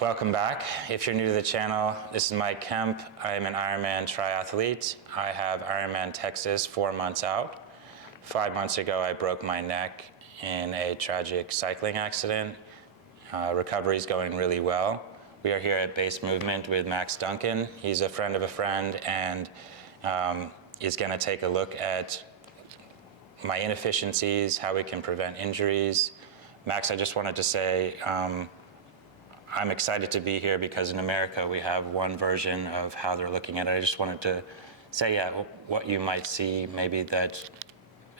Welcome back. If you're new to the channel, this is Mike Kemp. I am an Ironman triathlete. I have Ironman Texas 4 months out. 5 months ago, I broke my neck in a tragic cycling accident. Recovery is going really well. We are here at Base Movement with Max Duncan. He's a friend of a friend and is going to take a look at my inefficiencies, how we can prevent injuries. Max, I just wanted to say, I'm excited to be here because in America we have one version of how they're looking at it. I just wanted to say, what you might see maybe that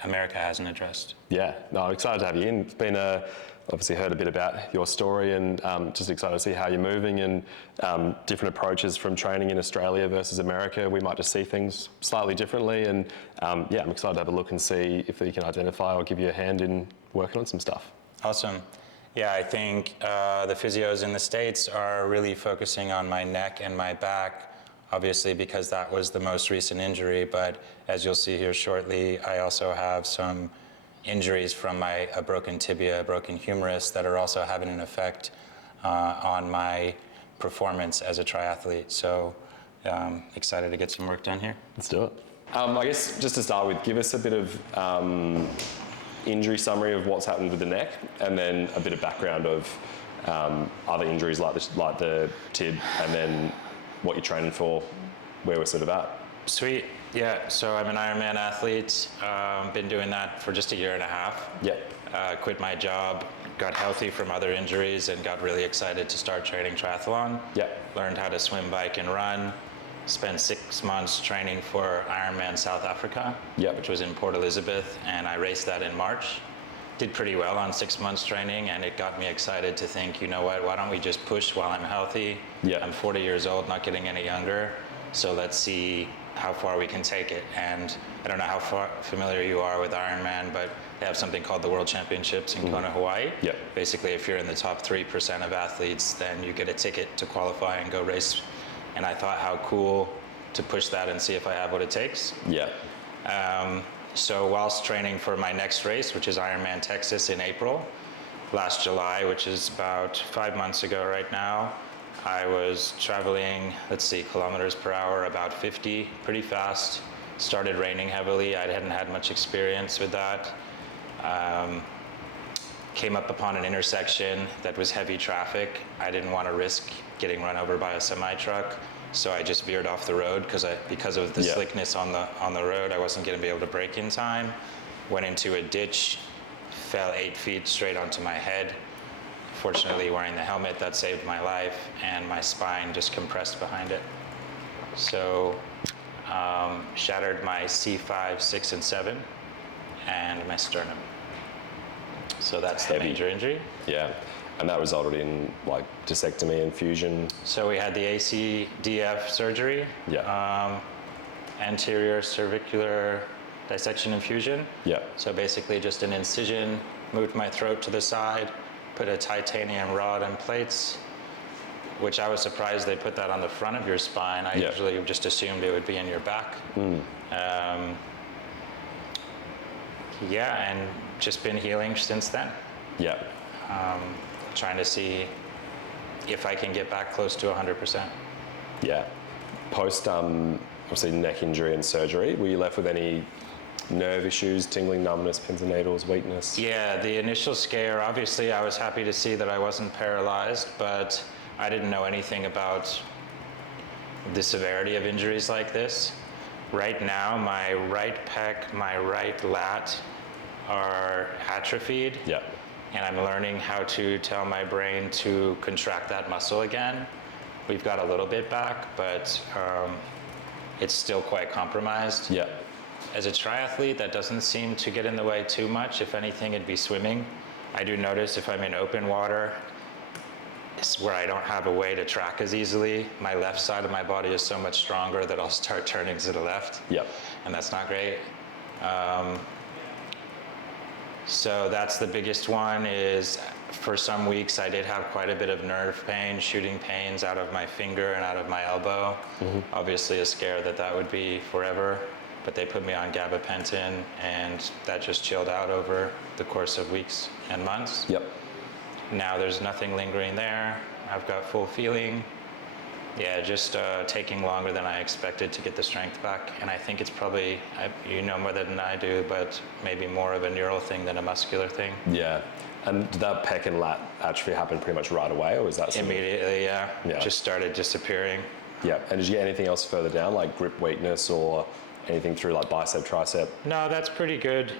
America hasn't addressed. Yeah, no, I'm excited to have you in. It's been obviously heard a bit about your story and just excited to see how you're moving and different approaches from training in Australia versus America. We might just see things slightly differently and I'm excited to have a look and see if we can identify or give you a hand in working on some stuff. Awesome. Yeah, I think the physios in the States are really focusing on my neck and my back, obviously because that was the most recent injury, but as you'll see here shortly, I also have some injuries from a broken tibia, a broken humerus that are also having an effect on my performance as a triathlete. So excited to get some work done here. Let's do it. I guess just to start with, give us a bit of injury summary of what's happened with the neck, and then a bit of background of other injuries like the tib, and then what you're training for, where we're sort of at. Sweet. Yeah, so I'm an Ironman athlete. Been doing that for just a year and a half. Yep. Quit my job, got healthy from other injuries, and got really excited to start training triathlon. Yep. Learned how to swim, bike, and run. Spent 6 months training for Ironman South Africa, which was in Port Elizabeth, and I raced that in March. Did pretty well on 6 months training, and it got me excited to think, you know what, why don't we just push while I'm healthy? I'm 40 years old, not getting any younger, so let's see how far we can take it. And I don't know how familiar you are with Ironman, but they have something called the World Championships in Kona, Hawaii. Basically, if you're in the top 3% of athletes, then you get a ticket to qualify and go race. And I thought, how cool to push that and see if I have what it takes. So whilst training for my next race, which is Ironman Texas in April, last July, which is about 5 months ago right now, I was traveling, kilometers per hour, about 50, pretty fast. Started raining heavily. I hadn't had much experience with that. Came up upon an intersection that was heavy traffic. I didn't want to risk getting run over by a semi-truck, so I just veered off the road because of the slickness on the road. I wasn't going to be able to brake in time. Went into a ditch, fell 8 feet straight onto my head. Fortunately, wearing the helmet, that saved my life, and my spine just compressed behind it. So shattered my C5, 6, and 7, and my sternum. So that's the major injury. Yeah, and that resulted in like discectomy and fusion. So we had the ACDF surgery, anterior cervicular dissection and fusion. So basically just an incision, moved my throat to the side, put a titanium rod and plates, which I was surprised they put that on the front of your spine. I usually just assumed it would be in your back. And just been healing since then. Trying to see if I can get back close to 100%. Post obviously neck injury and surgery, were you left with any nerve issues, tingling, numbness, pins and needles, weakness? The initial scare, obviously I was happy to see that I wasn't paralyzed, but I didn't know anything about the severity of injuries like this. Right now, my right pec, my right lat are atrophied, and I'm learning how to tell my brain to contract that muscle again. We've got a little bit back, but it's still quite compromised. As a triathlete, that doesn't seem to get in the way too much. If anything, it'd be swimming. I do notice if I'm in open water, it's where I don't have a way to track as easily. My left side of my body is so much stronger that I'll start turning to the left. And that's not great. So that's the biggest one. Is for some weeks I did have quite a bit of nerve pain, shooting pains out of my finger and out of my elbow. Obviously a scare that would be forever, but they put me on gabapentin and that just chilled out over the course of weeks and months. Now there's nothing lingering there. I've got full feeling. Yeah, just taking longer than I expected to get the strength back. And I think it's probably, you know more than I do, but maybe more of a neural thing than a muscular thing. Yeah. And did that pec and lat atrophy happen pretty much right away, or was that something? Immediately, yeah. Yeah. Just started disappearing. Yeah. And did you get anything else further down, like grip weakness or anything through like bicep, tricep? No, that's pretty good.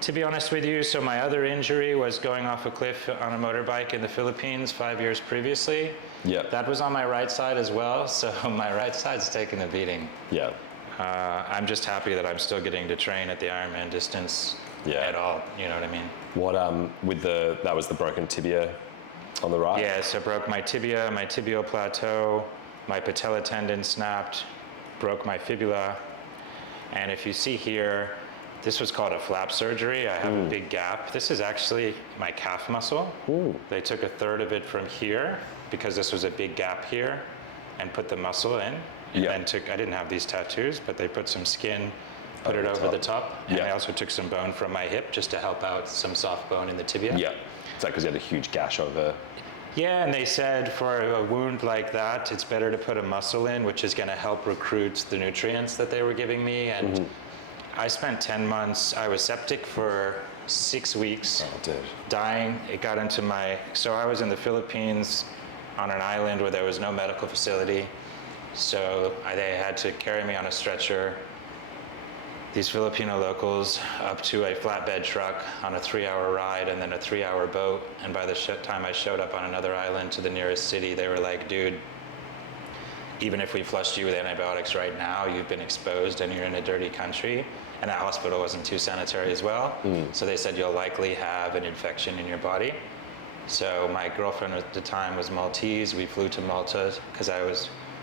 To be honest with you, so my other injury was going off a cliff on a motorbike in the Philippines 5 years previously. Yeah. That was on my right side as well, so my right side's taking a beating. Yeah. I'm just happy that I'm still getting to train at the Ironman distance at all, you know what I mean? What, that was the broken tibia on the right? Yeah, so broke my tibia, my tibial plateau, my patella tendon snapped, broke my fibula, and if you see here, this was called a flap surgery. I have a big gap. This is actually my calf muscle. Ooh. They took a third of it from here because this was a big gap here and put the muscle in. And then I didn't have these tattoos, but they put some skin, put it over the top. And I also took some bone from my hip just to help out some soft bone in the tibia. Yeah. Is that because you had a huge gash over? Yeah, and they said for a wound like that, it's better to put a muscle in, which is going to help recruit the nutrients that they were giving me. And I spent 10 months, I was septic for 6 weeks, dying. It got into so I was in the Philippines on an island where there was no medical facility. So they had to carry me on a stretcher, these Filipino locals, up to a flatbed truck on a 3-hour ride and then a 3-hour boat. And by the time I showed up on another island to the nearest city, they were like, dude, even if we flushed you with antibiotics right now, you've been exposed and you're in a dirty country. And that hospital wasn't too sanitary as well. So they said you'll likely have an infection in your body. So my girlfriend at the time was Maltese. We flew to Malta because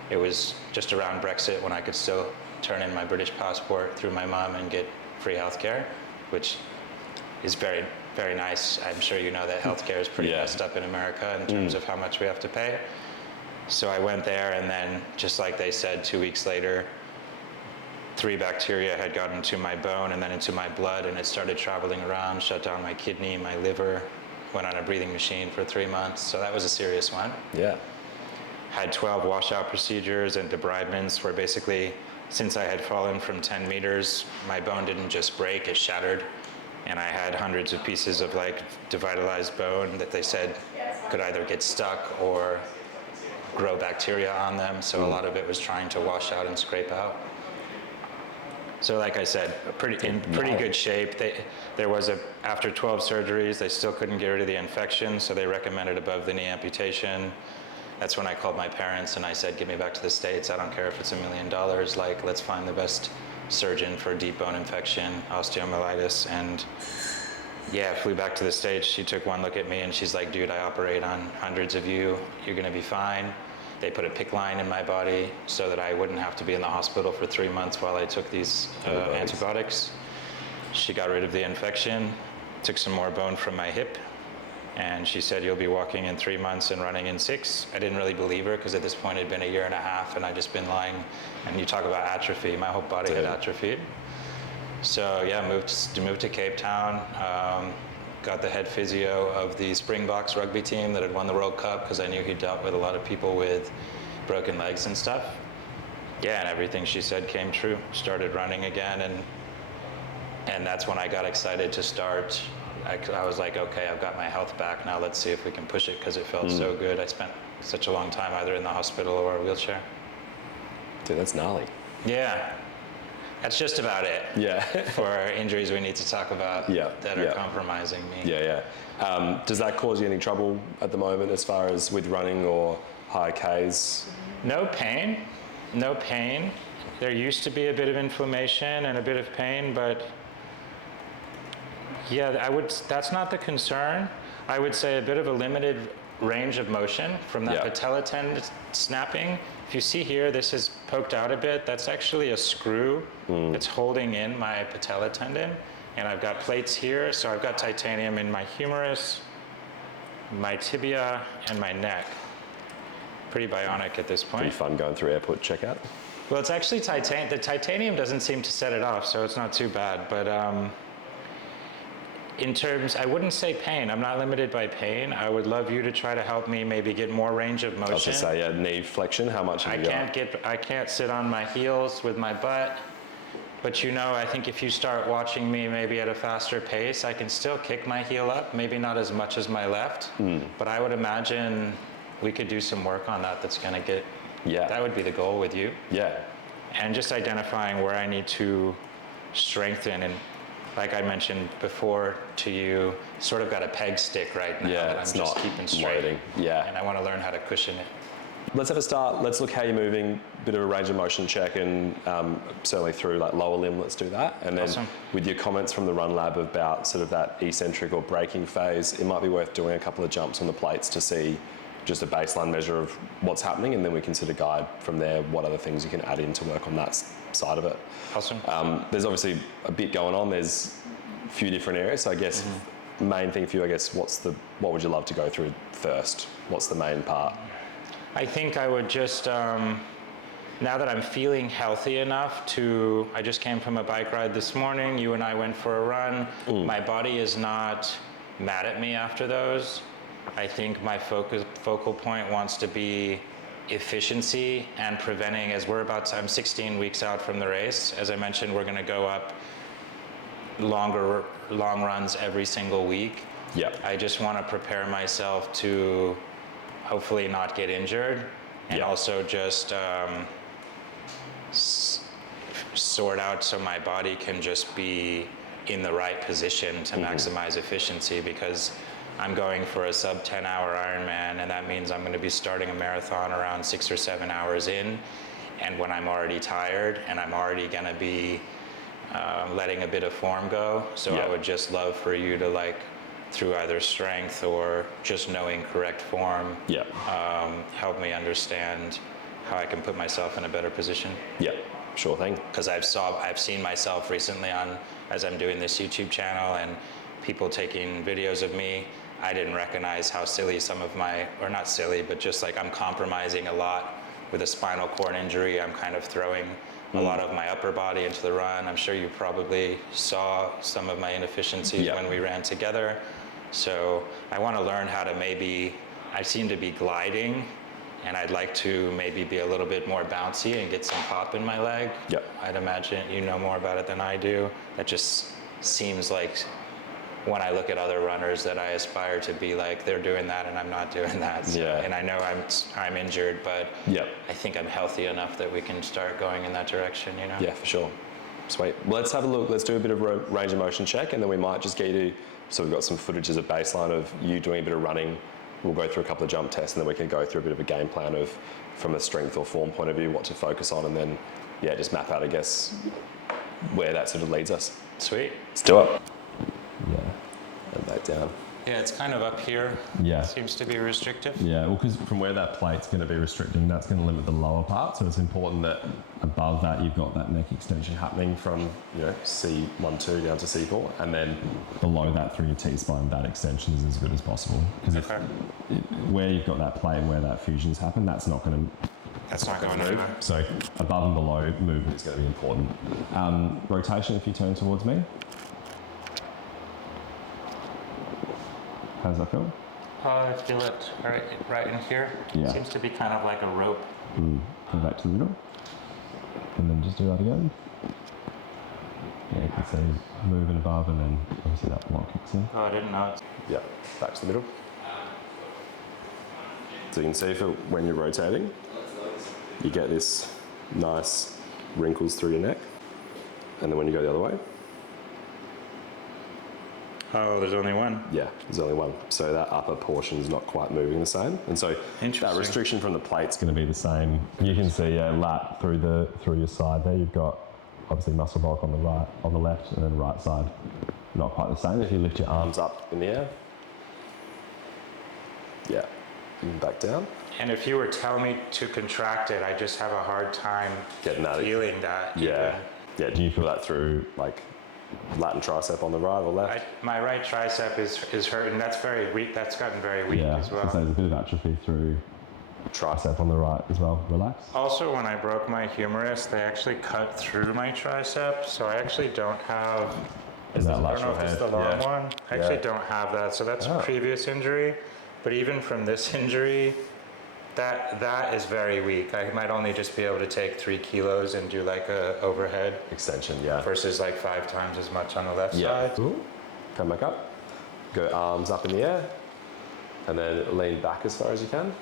it was just around Brexit when I could still turn in my British passport through my mom and get free healthcare, which is very, very nice. I'm sure you know that healthcare is pretty messed up in America in terms of how much we have to pay. So I went there, and then just like they said, 2 weeks later, 3 bacteria had gotten into my bone and then into my blood, and it started traveling around, shut down my kidney, my liver, went on a breathing machine for 3 months. So that was a serious one. Yeah. Had 12 washout procedures and debridements where basically, since I had fallen from 10 meters, my bone didn't just break, it shattered. And I had hundreds of pieces of like devitalized bone that they said could either get stuck or grow bacteria on them. So a lot of it was trying to wash out and scrape out. So like I said, in pretty good shape. After 12 surgeries, they still couldn't get rid of the infection, so they recommended above the knee amputation. That's when I called my parents and I said, get me back to the States. I don't care if it's $1 million. Like, let's find the best surgeon for deep bone infection, osteomyelitis. And yeah, flew back to the States. She took one look at me and she's like, dude, I operate on hundreds of you. You're gonna be fine. They put a PICC line in my body so that I wouldn't have to be in the hospital for 3 months while I took these antibiotics. She got rid of the infection, took some more bone from my hip, and she said, you'll be walking in 3 months and running in 6. I didn't really believe her because at this point it'd been 1.5 years and I'd just been lying. And you talk about atrophy, my whole body had atrophied. So yeah, moved to Cape Town, got the head physio of the Springboks rugby team that had won the World Cup because I knew he dealt with a lot of people with broken legs and stuff. Yeah, and everything she said came true. Started running again, and that's when I got excited to start. I was like, okay, I've got my health back now. Let's see if we can push it because it felt so good. I spent such a long time either in the hospital or a wheelchair. Dude, that's gnarly. Yeah. That's just about it. Yeah. For injuries we need to talk about that are compromising me. Yeah. Does that cause you any trouble at the moment as far as with running or high Ks? No pain. No pain. There used to be a bit of inflammation and a bit of pain, but yeah, that's not the concern. I would say a bit of a limited range of motion from that patella tendon snapping. If you see here, this is poked out a bit. That's actually a screw that's holding in my patella tendon. And I've got plates here. So I've got titanium in my humerus, my tibia, and my neck. Pretty bionic at this point. Pretty fun going through airport checkout. Well, it's actually titanium. The titanium doesn't seem to set it off, so it's not too bad. But In terms, I wouldn't say pain. I'm not limited by pain. I would love you to try to help me maybe get more range of motion. I was just say, yeah, knee flexion, how much have you got? I can't sit on my heels with my butt. But you know, I think if you start watching me maybe at a faster pace, I can still kick my heel up, maybe not as much as my left, but I would imagine we could do some work on that that's gonna get, that would be the goal with you. Yeah. And just identifying where I need to strengthen, and like I mentioned before to you, sort of got a peg stick right now that I'm just keeping straight. Loading. Yeah. And I wanna learn how to cushion it. Let's have a start. Let's look how you're moving, bit of a range of motion check, and certainly through like lower limb, let's do that. And then with your comments from the run lab about sort of that eccentric or braking phase, it might be worth doing a couple of jumps on the plates to see just a baseline measure of what's happening, and then we can sort of guide from there what other things you can add in to work on that side of it. Awesome. There's obviously a bit going on. There's a few different areas. So I guess main thing for you, I guess, what would you love to go through first? What's the main part? I think I would just, now that I'm feeling healthy enough I just came from a bike ride this morning, you and I went for a run. My body is not mad at me after those. I think my focal point wants to be efficiency and preventing, I'm 16 weeks out from the race. As I mentioned, we're gonna go up long runs every single week. Yeah. I just wanna prepare myself to hopefully not get injured, and also just sort out so my body can just be in the right position to maximize efficiency, because I'm going for a sub 10 hour Ironman, and that means I'm going to be starting a marathon around 6 or 7 hours in, and when I'm already tired and I'm already going to be letting a bit of form go. So I would just love for you to, like, through either strength or just knowing correct form, help me understand how I can put myself in a better position. Yeah, sure thing. Because I've seen myself recently as I'm doing this YouTube channel and people taking videos of me. I didn't recognize how silly or not silly, but just like I'm compromising a lot with a spinal cord injury. I'm kind of throwing a lot of my upper body into the run. I'm sure you probably saw some of my inefficiencies when we ran together. So I want to learn how to I seem to be gliding, and I'd like to maybe be a little bit more bouncy and get some pop in my leg. Yep. I'd imagine you know more about it than I do. That just seems like when I look at other runners that I aspire to be like, they're doing that and I'm not doing that. So, and I know I'm injured, but I think I'm healthy enough that we can start going in that direction, you know? Yeah, for sure. Sweet. Well, let's have a look. Let's do a bit of range of motion check, and then we might just get you to, so we've got some footage as a baseline of you doing a bit of running. We'll go through a couple of jump tests, and then we can go through a bit of a game plan of, from a strength or form point of view, what to focus on, and then, just map out, I guess, where that sort of leads us. Sweet. Let's do it. Yeah, and back down. Yeah, it's kind of up here. Yeah. Seems to be restrictive. Yeah, well, because from where that plate's going to be restricting, that's going to limit the lower part. So it's important that above that you've got that neck extension happening from C12 down to C4, and then below that through your T-spine, that extension is as good as possible. Because where you've got that plate, where that fusion's happened, that's not going to move. So above and below movement is going to be important. Rotation, if you turn towards me. How does that feel? I feel it right in here. Yeah. Seems to be kind of like a rope. Go back to the middle. And then just do that again. Yeah, you can see moving above, and then obviously that block kicks in. Oh, I didn't know it. Yeah, back to the middle. So you can see when you're rotating, you get this nice wrinkles through your neck. And then when you go the other way, oh, there's only one. Yeah, there's only one. So that upper portion is not quite moving the same. And so that restriction from the plate's going to be the same. You can see lat through your side there. You've got obviously muscle bulk on the right, on the left, and then the right side. Not quite the same. If you lift your arms up in the air. Yeah, and back down. And if you were telling me to contract it, I just have a hard time feeling that. Yeah. Yeah, do you feel that through like lat and tricep on the right or left? My right tricep is hurting. That's very weak. That's gotten very weak as well. So there's a bit of atrophy through tricep on the right as well. Relax. Also, when I broke my humerus, they actually cut through my tricep, so I actually don't have Is that I don't know lateral if this is head? the long Yeah. one. I actually don't have that, so that's Oh. previous injury. But even from this injury, that is very weak. I might only just be able to take 3 kilos and do like a overhead Extension, yeah. versus like 5 times as much on the left Yeah. side. Cool. Come back up. Go arms up in the air. And then lean back as far as you can.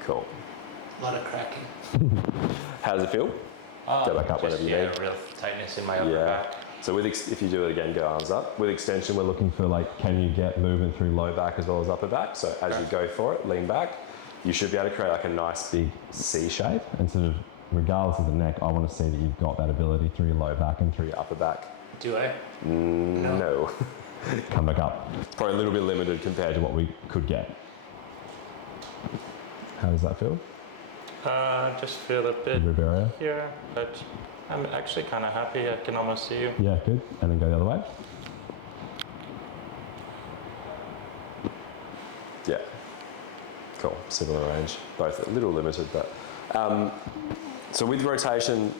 Cool. A lot of cracking. How does it feel? Go back up whenever you need. Real tightness in my upper back. So if you do it again, go arms up. With extension, we're looking Looking for like, can you get movement through low back as well as upper back. So as you go for it, lean back. You should be able to create like a nice big C shape. and sort of regardless of the neck, I want to see that you've got that ability through your low back and through your Upper back. Do I? No. come back up. Probably a little bit limited compared to what we Could get. How does that feel? Just feel a bit Rib area? here, but I'm actually kind of happy. I can almost see you. Yeah, good. And then go the other way. Yeah. Cool. Similar range. Both a little limited, but so with rotation,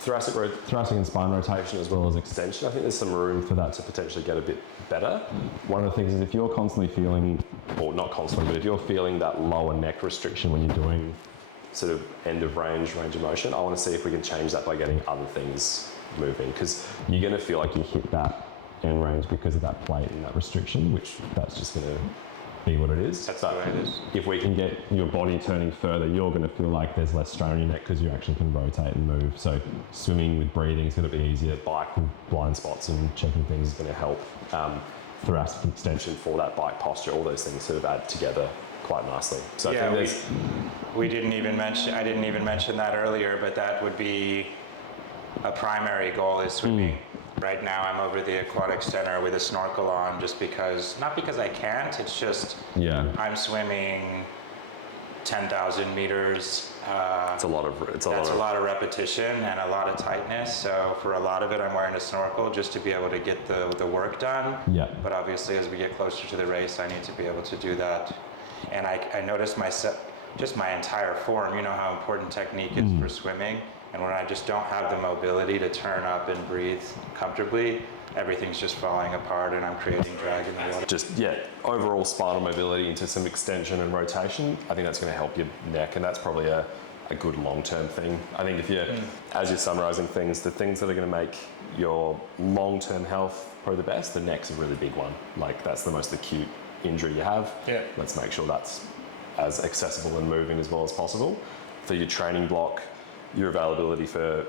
thoracic Thoracic and spine rotation as well as extension, I think there's some room for that to potentially get a bit better. One of the things is if you're constantly feeling, Or not constantly, but if you're feeling that lower neck restriction when you're doing sort of end of range of motion, I want to see if we can change that by getting other things moving, because you're going to feel like you hit that end range because of that plate and that restriction, which that's just going to be what it is. That's the way it is. If we can get your body turning further, you're going to feel like there's less strain on your neck because you actually can rotate and move. So swimming with breathing is going to be easier. bike And blind spots and checking things is going to help. thoracic extension. Extension for that bike posture, all those things sort of add together quite nicely. So I Yeah, think there's we didn't even mention, I didn't even mention that earlier, but that would be a primary goal is swimming. Right now I'm over the aquatic center with a snorkel on just because, not because I can't, it's just Yeah. I'm swimming 10,000 meters. it's a lot of That's a lot of repetition and a lot of tightness. So for a lot of it, I'm wearing a snorkel just to be able to get the work done. Yeah. But obviously, as we get closer to the race, I need to be able to do that. And I noticed just my entire form. You know how important technique is for swimming. And when I just don't have the mobility to turn up and breathe comfortably, everything's just falling apart and I'm creating drag in the water. just overall spinal mobility into some extension and rotation. I think that's going to help your neck, and that's probably a good long-term thing. I think if you're, as you're summarising things, the things that are going to make your long-term health probably the best, the neck's a really big one. Like that's the most acute injury you have. Yeah. Let's make sure that's as accessible and moving as well as possible. For your training block, your availability for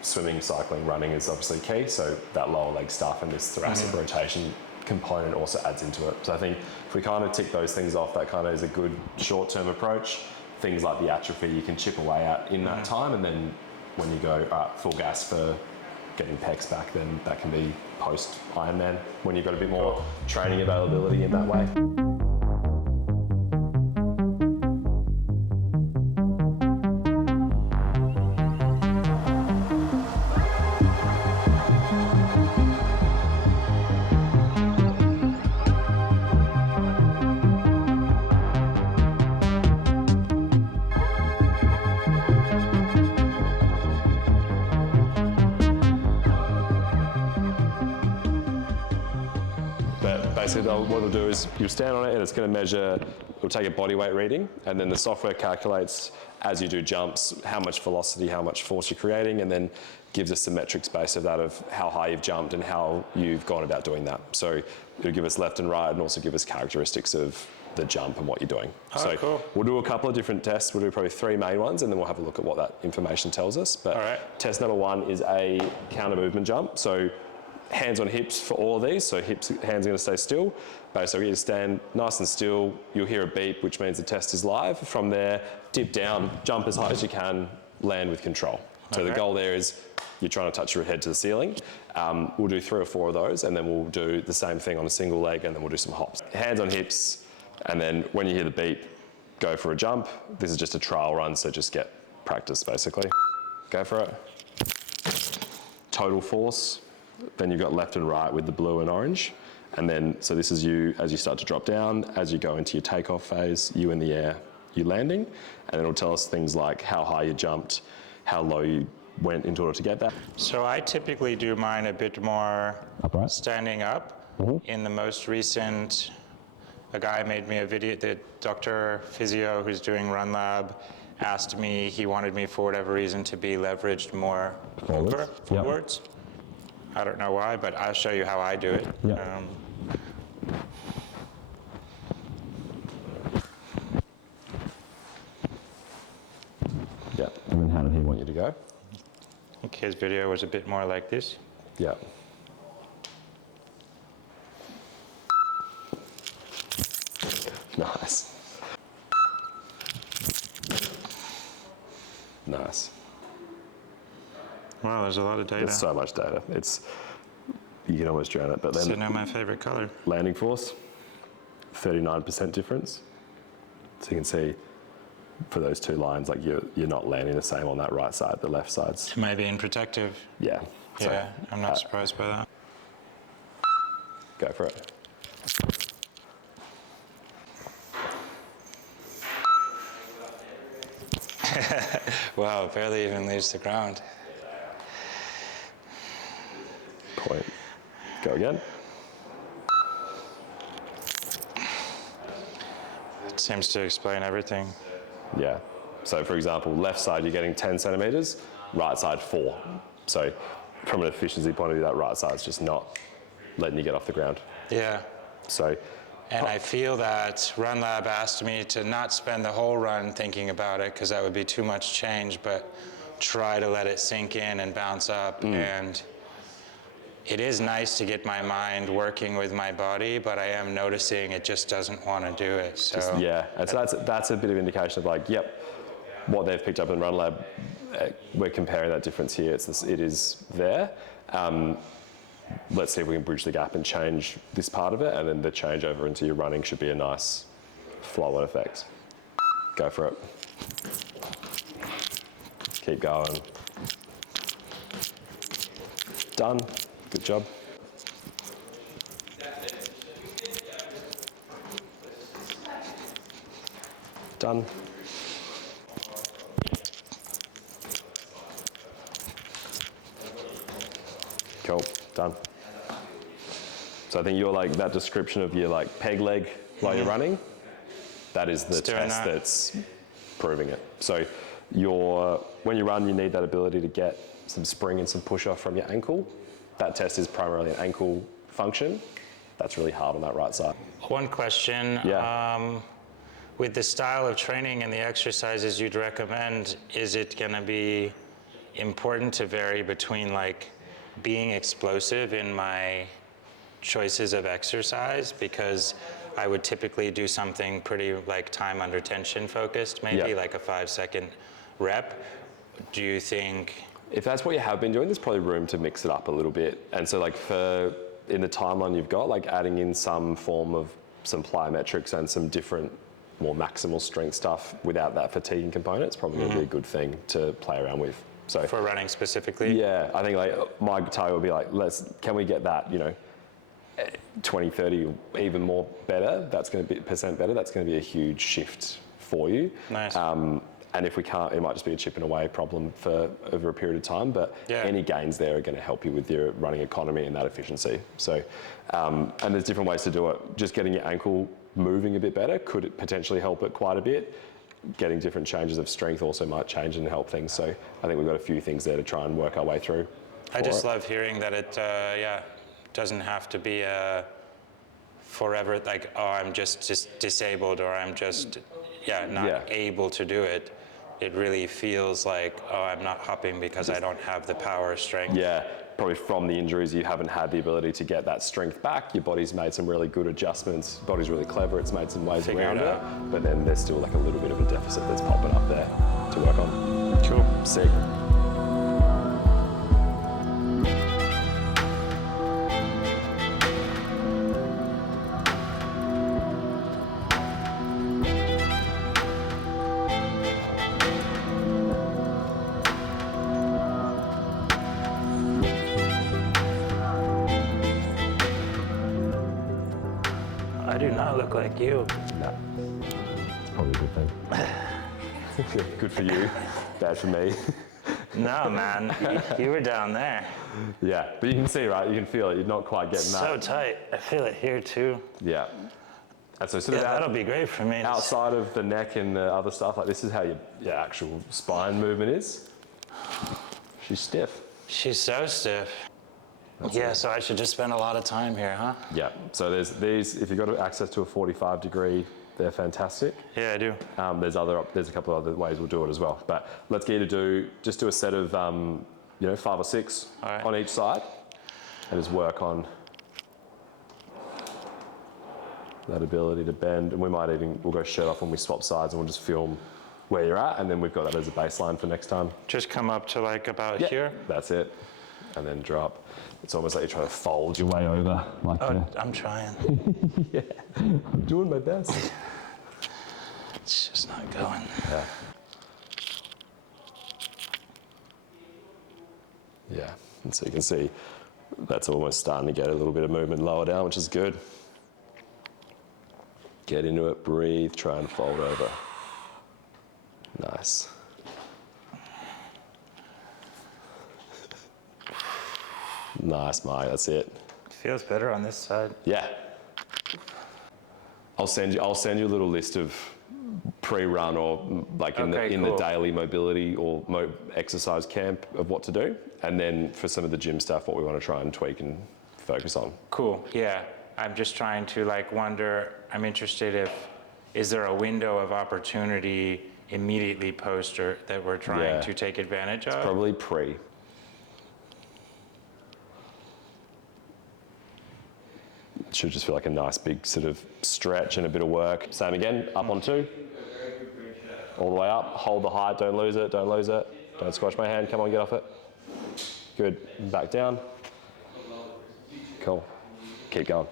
swimming, cycling, running is obviously key. So that lower leg stuff and this thoracic rotation component also adds into it. So I think if we kind of tick those things off, that kind of is a good short-term approach. Things like the atrophy you can chip away at in that time, and then when you go full gas for getting pecs back, then that can be post Ironman when you've got a bit more training availability in that way. Basically, what it'll do is you'll stand on it and it's going to measure, it'll take a body weight reading, and then the software calculates as you do jumps how much velocity, how much force you're creating, and then gives us the metrics based of that of how high you've jumped and how you've gone about doing that. So it'll give us left and right and also give us characteristics of the jump and what you're doing. So cool. We'll do a couple of different tests. We'll do probably 3 main ones, and then we'll have a look at what that information tells us. But All right. test number 1 is a counter movement jump. So hands on hips for all of these. So hands are going to stay still. Basically, you stand nice and still. You'll hear a beep, which means the test is live. From there, dip down, jump as high as you can, land with control. So the goal there is you're trying to touch your head to the ceiling. We'll do 3 or 4 of those, and then we'll do the same thing on a single leg, and then we'll do some hops. Hands on hips, and then when you hear the beep, go for a jump. This is just a trial run, so just get practice, basically. Go for it. Total force. Then you've got left and right with the blue and orange. And then, so this is you as you start to drop down, as you go into your takeoff phase, you in the air, you landing. And it'll tell us things like how high you jumped, how low you went in order to get that? So I typically do mine a bit more Upright? standing up. In the most recent, a guy made me a video, the doctor physio who's doing Run Lab asked me, he wanted me for whatever reason to be leveraged more forwards. I don't know why, but I'll show you how I do it. Yep. Yeah. And then how did he want you to go? I think his video was a bit more like this. Yeah. Nice. Nice. Wow, there's a lot of data. There's so much data. You can almost drown it. But then So now my favorite color. landing force, 39% difference. So you can see for those two lines, like you're not landing the same on that right side, the left side's. Am I being protective? Yeah. So, Yeah, I'm not surprised by that. go for it. Wow, barely even leaves the ground. Point. Go again. It seems to explain everything. Yeah. So for example, left side, you're getting 10 centimeters, right side 4. So from an efficiency point of view, that right side's just not letting you get off the ground. Yeah. So And I feel that Run Lab asked me to not spend the whole run thinking about it because that would be too much change, but try to let it sink in and bounce up. And it is nice to get my mind working with my body, but I am noticing it just doesn't want to do it. So yeah, and so that's a bit of indication of like, yep, what they've picked up in Run Lab, we're comparing that difference here. It is there. Let's see if we can bridge the gap and change this part of it, and then the change over into your running should be a nice flow and effect. Go for it. Keep going. Done. Good job. Done. Cool, done. So I think you're like that description of your like peg leg while you're running, that is the test that's proving it. So when you run, you need that ability to get some spring and some push off from your ankle. That test is primarily an ankle function. That's really hard on that right side. one question. Yeah. With the style of training and the exercises you'd recommend, is it going to be important to vary between like being explosive in my choices of exercise? Because I would typically do something pretty like time under tension focused, maybe like a 5-second rep. Do you think? If that's what you have been doing, there's probably room to mix it up a little bit. And so like in the timeline you've got, like adding in some form of some plyometrics and some different more maximal strength stuff without that fatiguing component, it's probably going to be a good thing to play around with. So For running specifically? yeah, I think like my target would be like, can we get that, 20, 30, even more better? That's going to be percent better. That's going to be a huge shift for you. Nice. And if we can't, it might just be a chipping away problem for over a period of time. But any gains there are going to help you with your running economy and that efficiency. So, and there's different ways to do it. Just getting your ankle moving a bit better could potentially help it quite a bit. Getting different changes of strength also might change and help things. So I think we've got a few things there to try and work our way through. I just love hearing that it, doesn't have to be forever like, oh, I'm just disabled or I'm just, not able to do it. It really feels like, oh, I'm not hopping because I don't have the power strength. Yeah, probably from the injuries, you haven't had the ability to get that strength back. Your body's made some really good adjustments. Body's really clever. It's made some ways around it. But then there's still like a little bit of a deficit that's popping up there to work on. Cool. Sick. I do not look like you. No, It's probably a good thing. good for you, bad for me. No, man, you were down there. Yeah, but you can see, right? You can feel it. You're not quite getting So that. tight. I feel it here too. Yeah. And so sort of That'll be great for me. outside of the neck and the other stuff, like this is how your actual spine movement is. She's stiff. She's so stiff. Yeah, so I should just spend a lot of time here, huh? Yeah, so there's these, if you've got access to a 45 degree, they're fantastic. Yeah, I do. There's a couple of other ways we'll do it as well. But let's get you to do a set of, 5 or 6 right. on each side and just work on that ability to bend. And we'll go shirt off when we swap sides and we'll just film where you're at. And then we've got that as a baseline for next time. Just come up to like about here. That's it. And then drop. It's almost like you're trying to fold your way over. Like I'm trying. yeah, I'm doing my best. It's just not going. Yeah. Yeah, and so you can see that's almost starting to get a little bit of movement lower down, which is good. Get into it, breathe, try and fold over. Nice. Nice, Mike, that's it. Feels better on this side. Yeah. I'll send you a little list of pre-run or like in the daily mobility or exercise camp of what to do, and then for some of the gym stuff, what we want to try and tweak and focus on. Cool. Yeah. I'm just trying to wonder. I'm interested is there a window of opportunity immediately post or that we're trying to take advantage of? Probably pre. It should just feel like a nice big sort of stretch and a bit of work. Same again, up on 2. All the way up, hold the height, don't lose it, don't lose it. Don't squash my hand, come on, get off it. Good, back down. Cool, keep going.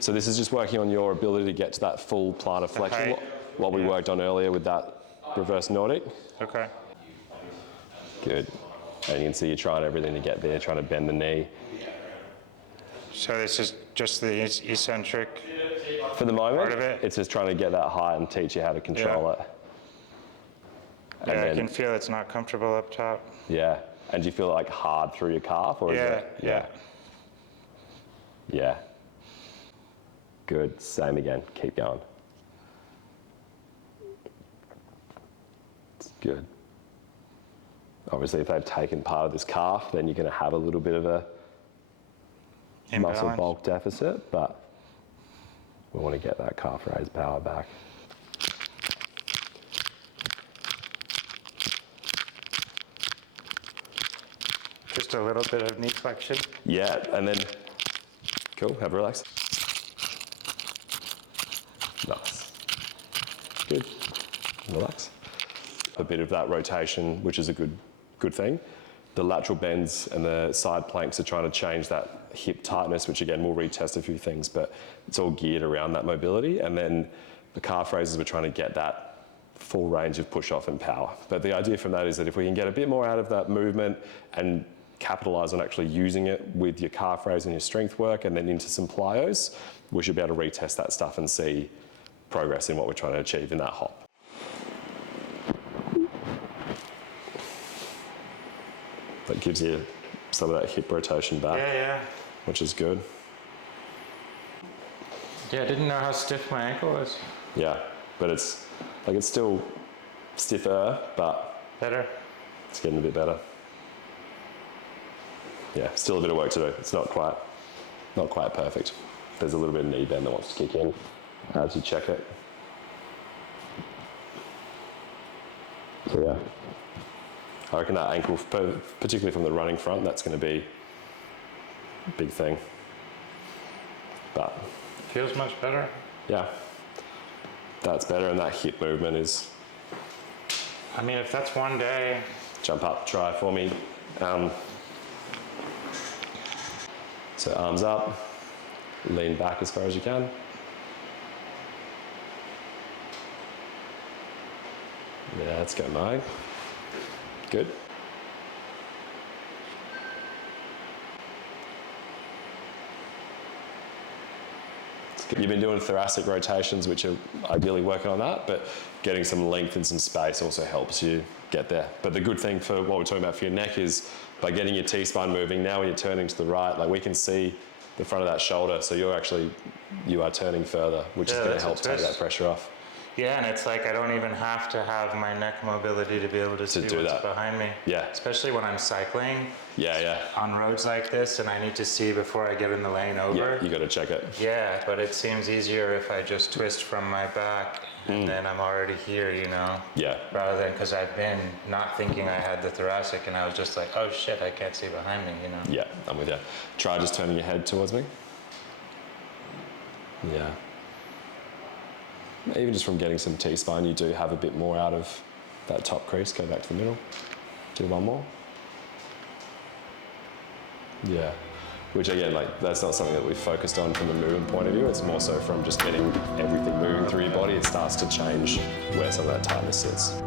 So this is just working on your ability to get to that full plantar flexion, what we worked on earlier with that reverse Nordic. Okay. Good, and you can see you're trying everything to get there, trying to bend the knee. So this is just the eccentric For the moment, part of it? it's just trying to get that height and teach you how to control it. Yeah, And I then- can feel it's not comfortable up top. Yeah, and do you feel it like hard through your calf, or is it? Yeah. Good, same again, keep going. It's good. Obviously, if they've taken part of this calf, then you're gonna have a little bit of a muscle bulk deficit, but we want to get that calf raise power back. Just a little bit of knee flexion. Yeah, and then, cool, have a relax. Nice. Good, relax. A bit of that rotation, which is a good thing. The lateral bends and the side planks are trying to change that hip tightness, which again, we'll retest a few things, but it's all geared around that mobility. And then the calf raises, we're trying to get that full range of push off and power. But the idea from that is that if we can get a bit more out of that movement and capitalize on actually using it with your calf raise and your strength work and then into some plyos, we should be able to retest that stuff and see progress in what we're trying to achieve in that hop. That gives you some of that hip rotation back, which is good. Yeah, I didn't know how stiff my ankle was. Yeah, but it's still stiffer, but Better? it's getting a bit better. Yeah, still a bit of work to do. It's not quite perfect. There's a little bit of knee bend that wants to kick in as you check it. So yeah, I reckon that ankle, particularly from the running front, that's going to be a big thing. But Feels much better. yeah, that's better, and that hip movement is. I mean, if that's one day. Jump up, try for me. So arms up, lean back as far as you can. Yeah, let's go, Mike. Good. Let's You've been doing thoracic rotations, which are ideally working on that, but getting some length and some space also helps you get there. But the good thing for what we're talking about for your neck is by getting your T-spine moving, now when you're turning to the right, like we can see the front of that shoulder, so you are turning further, which is going to help take that pressure off. Yeah, and it's like I don't even have to have my neck mobility to be able to see what's behind me. Yeah. Especially when I'm cycling. Yeah. On roads like this, and I need to see before I get in the lane over. Yeah, you got to check it. Yeah, but it seems easier if I just twist from my back, and then I'm already here, you know? Yeah. Rather than, because I've been not thinking I had the thoracic, and I was just like, oh shit, I can't see behind me, you know? Yeah, I'm with you. Try just turning your head towards me. Yeah. Even just from getting some T-spine, you do have a bit more out of that top crease. Go back to the middle. Do one more. Yeah. Which again, like that's not something that we've focused on from a movement point of view. It's more so from just getting everything moving through your body. It starts to change where some of that tightness sits.